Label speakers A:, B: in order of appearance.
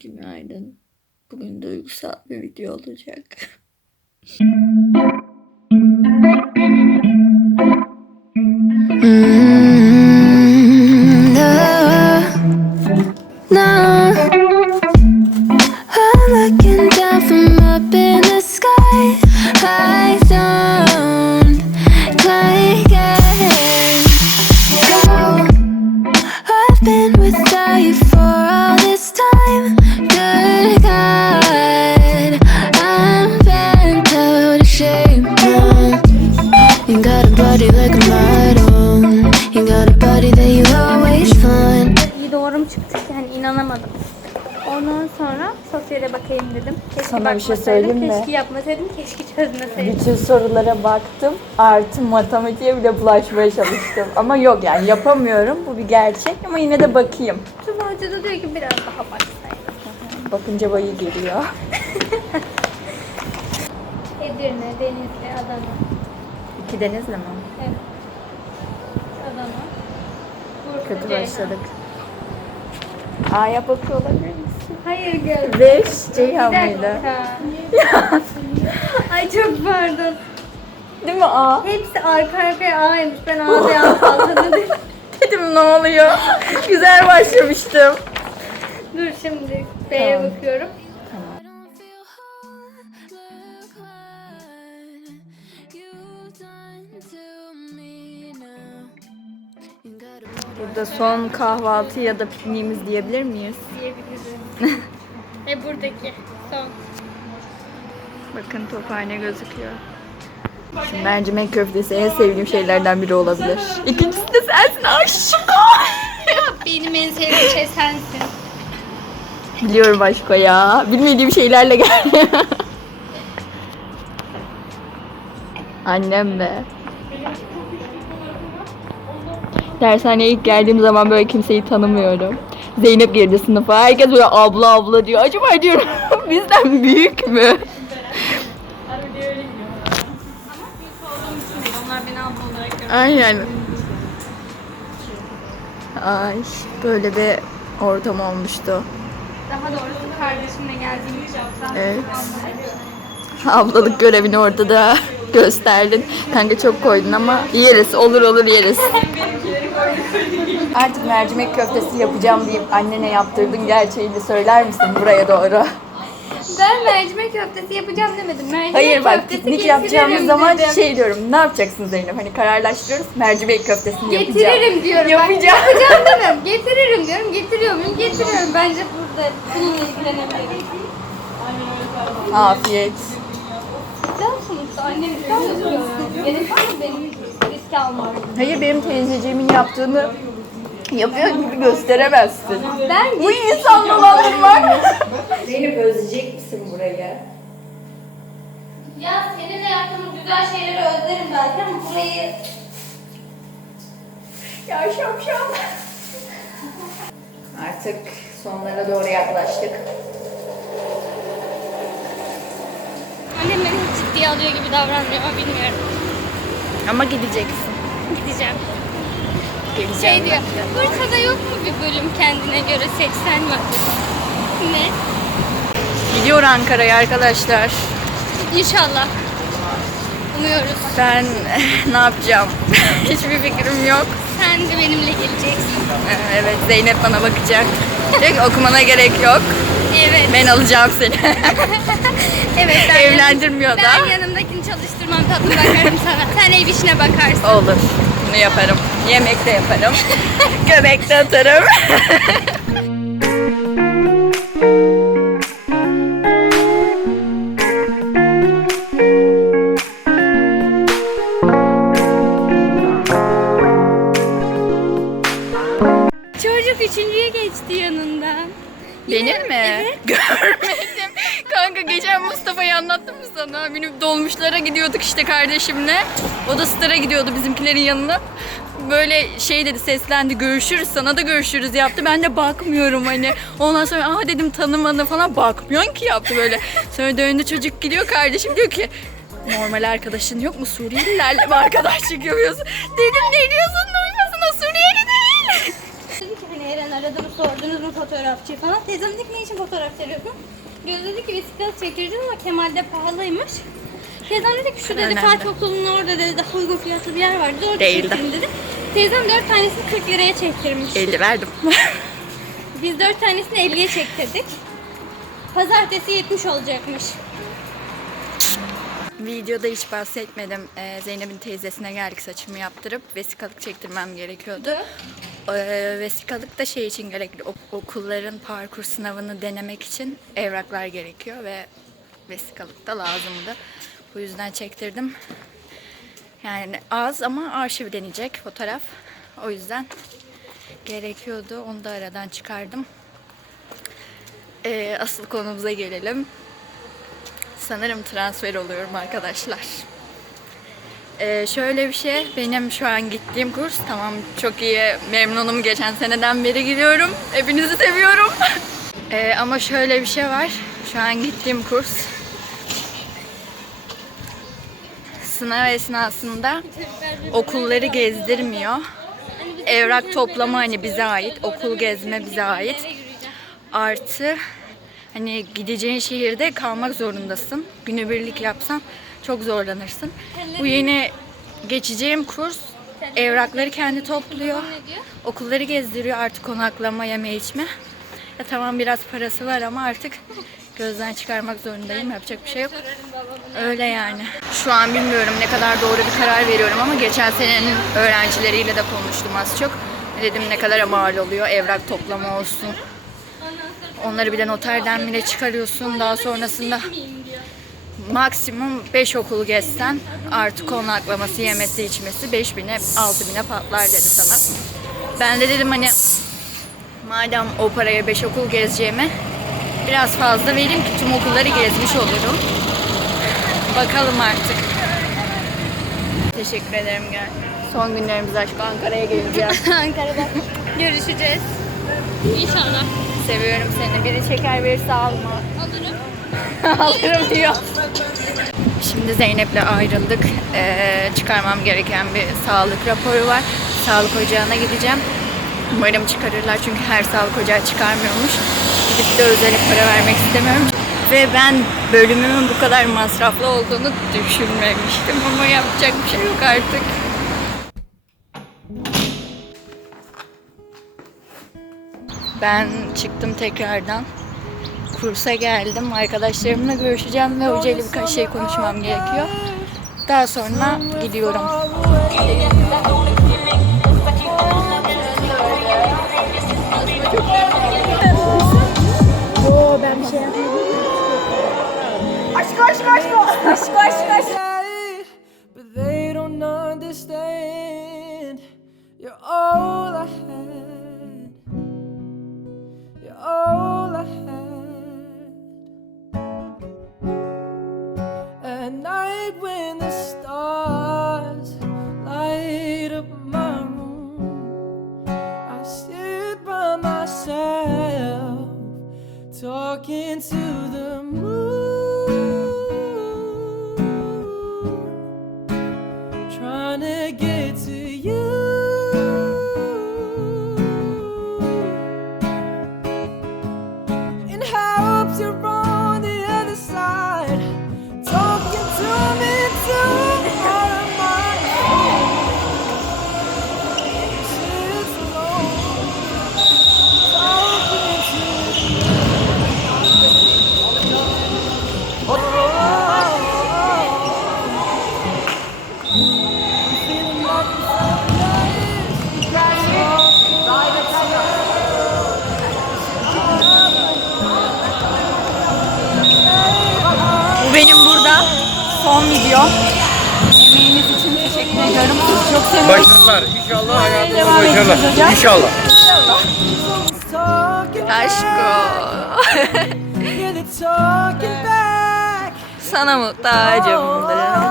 A: Günaydın. Bugün duygusal bir video olacak.
B: You got a body like a model. You got a body that you always find.
C: İyi doğrum çıktı yani inanamadım. Ondan sonra sosyale bakayım dedim. Keşke
A: Sana bir şey
C: bakmasaydım,
A: söyleyeyim mi?
C: Keşke yapmasaydım, keşke çözmeseydim.
A: Bütün sorulara baktım. Artı matematiğe bile bulaşmaya çalıştım. Ama yok yani yapamıyorum. Bu bir gerçek ama yine de bakayım.
C: Tuba Hoca da diyor ki biraz daha baksaydım.
A: Bakınca bayı geliyor.
C: Edirne, Denizli, Adana.
A: İki denizle mi?
C: Evet. Adana.
A: Kötü başladık. A'ya bakıyor olabilir misin?
C: Hayır göz.
A: Beş Ceyhan mıydı?
C: Ay çok pardon.
A: Değil mi A?
C: Hepsi arka arkaya A'ymış. Ben A'da anladım.
A: Dedim ne oluyor? Güzel başlamıştım.
C: Dur şimdi B'ye
A: Tamam.
C: bakıyorum.
A: Burada son kahvaltı ya da pikniğimiz diyebilir miyiz?
C: diyebiliriz. e buradaki son.
A: Bakın tophane gözüküyor. Şimdi mercimek köftesi en sevdiğim şeylerden biri olabilir. İkincisi de sensin aşkım.
C: Benim en sevdiğim şey sensin.
A: Biliyorum aşko ya. Bilmediğim şeylerle gel. Annem be. Dershaneye ilk geldiğim zaman böyle kimseyi tanımıyorum. Zeynep girdi sınıfa. Herkes böyle abla abla diyor. Acaba diyorum bizden büyük mü? Aynen. Ay böyle bir ortam olmuştu.
C: Daha doğrusu kardeşimle geldiğim için yoksa
A: Evet. Ablalık görevini ortada gösterdin. Kanka çok koydun ama yeriz. Olur olur yeriz. Artık mercimek köftesi yapacağım deyip annene yaptırdın gerçeğini söyler misin buraya doğru?
C: Ben mercimek köftesi yapacağım demedim. Mercimek
A: Hayır bak
C: köftesi
A: piknik
C: getiririm
A: yapacağımız zaman
C: dedim.
A: şey diyorum. Ne yapacaksın Zeynep? Hani kararlaştırıyoruz. Mercimek köftesini yapacağım.
C: Getiririm diyorum.
A: Yapacağım.
C: Bak, yapacağım demiyorum. Getiririm diyorum. Getiriyor muyum? Getiriyorum. Bence burada bununla ilgilenebiliriz.
A: Afiyet.
C: Sonuçta. Gerek var mı benim risk almam?
A: Hayır benim teyzeciğimin yaptığını yapıyor gibi gösteremezsin.
C: Ben
A: Bu insan dolandırmak. Zeynep özleyecek misin burayı?
C: Ya seninle yaptığımız güzel şeyleri özlerim belki ama burayı
A: Ya şapşal. Artık sonlara doğru yaklaştık.
C: annem ciddiye alıyor gibi davranmıyor ama bilmiyorum.
A: Ama gideceksin.
C: Gideceğim.
A: Geleceğim.
C: Şey diyor, Bursa'da yok mu bir bölüm kendine göre seçsen mi? Ne?
A: Gidiyor Ankara'ya arkadaşlar.
C: İnşallah. Umuyoruz.
A: Ben ne yapacağım? Hiçbir fikrim yok.
C: Sen de benimle geleceksin.
A: Evet Zeynep bana bakacak. Ki okumana gerek yok.
C: Evet.
A: Ben alacağım seni.
C: Evet. Ben
A: Evlendirmiyor da.
C: Ben yanımdakini çalıştırmam tatlı bakarım sana. Sen ev işine bakarsın.
A: Olur. Bunu yaparım. Yemek de yaparım. Göbek de atarım. Benim mi? Görmedim. Kanka geçen Mustafa'yı anlattım mı sana? Minib dolmuşlara gidiyorduk işte kardeşimle. O da Star'a gidiyordu bizimkilerin yanına. Böyle şey dedi seslendi görüşürüz sana da görüşürüz yaptı. Ben de bakmıyorum hani. Ondan sonra aa dedim tanımadı falan bakmıyorsun ki yaptı böyle. Sonra döndü çocuk gidiyor kardeşim diyor ki normal arkadaşın yok mu Suriyelilerle mi arkadaşlık yapıyorsun? Dedim ne diyorsun duymasın o Suriyeli değil.
C: Dedi ki hani Eren aradı aradı bu sordunuz mu fotoğrafçıyı falan. Teyzem dedi ki ne için fotoğraf çekiyorsun? Göz dedi ki vesikalık çektireceğim ama Kemal'de pahalıymış. Teyzem dedi ki şu dedi
A: Önemli.
C: Fatih Okulu'nun orada dedi daha uygun fiyatlı bir yer var dedi orada
A: Değildi.
C: dedi. Teyzem dört tanesini 40 liraya çektirmiş.
A: 50 verdim.
C: Biz dört tanesini 50'ye çektirdik. Pazartesi 70 olacakmış.
A: Videoda hiç bahsetmedim. Ee, Zeynep'in teyzesine geldik saçımı yaptırıp vesikalık çektirmem gerekiyordu. Ee, vesikalık da şey için gerekli. ok- okulların parkur sınavını denemek için evraklar gerekiyor ve vesikalık da lazımdı. Bu yüzden çektirdim. Yani az ama arşivlenecek fotoğraf. O yüzden gerekiyordu. Onu da aradan çıkardım. Ee, asıl konumuza gelelim. Sanırım transfer oluyorum arkadaşlar. Ee, şöyle bir şey, benim şu an gittiğim kurs tamam çok iyi memnunum geçen seneden beri gidiyorum. Hepinizi seviyorum. Ee, ama şöyle bir şey var, şu an gittiğim kurs sınav esnasında okulları gezdirmiyor. Evrak toplama hani bize ait, okul gezme bize ait. Artı hani gideceğin şehirde kalmak zorundasın. Günübirlik yapsan çok zorlanırsın. Bu yeni geçeceğim kurs evrakları kendi topluyor. Okulları gezdiriyor artık konaklama, yeme içme. Ya tamam biraz parası var ama artık gözden çıkarmak zorundayım. Yapacak bir şey yok. Öyle yani. Şu an bilmiyorum ne kadar doğru bir karar veriyorum ama geçen senenin öğrencileriyle de konuştum az çok. Dedim ne kadar mal oluyor evrak toplama olsun. Onları bile noterden bile çıkarıyorsun. Daha sonrasında maksimum 5 okul gezsen artık konaklaması, yemesi, içmesi 5000'e 6000'e patlar dedi sana. Ben de dedim hani madem o paraya 5 okul gezeceğime biraz fazla vereyim ki tüm okulları gezmiş olurum. Bakalım artık. Teşekkür ederim gel. Son günlerimiz aşk Ankara'ya geleceğim.
C: Ankara'da görüşeceğiz. İnşallah.
A: Seviyorum seni. Biri şeker verirse alma.
C: Alırım.
A: Alırım diyor. Şimdi Zeynep'le ayrıldık. Ee, çıkarmam gereken bir sağlık raporu var. Sağlık ocağına gideceğim. Umarım çıkarırlar çünkü her sağlık ocağı çıkarmıyormuş. Gidip de özel para vermek istemiyorum. Ve ben bölümümün bu kadar masraflı olduğunu düşünmemiştim ama yapacak bir şey yok artık. Ben çıktım tekrardan. Kursa geldim. Arkadaşlarımla görüşeceğim ve hocayla birkaç şey konuşmam gerekiyor. Daha sonra gidiyorum.
D: but
A: Bu benim burada son videom. Emeğiniz için teşekkür ediyorum. Sizi çok seviyorum.
E: Başarılar. İnşallah hayatınızda başarılar. İnşallah.
D: talking
A: Aşko. Sana muhtacım.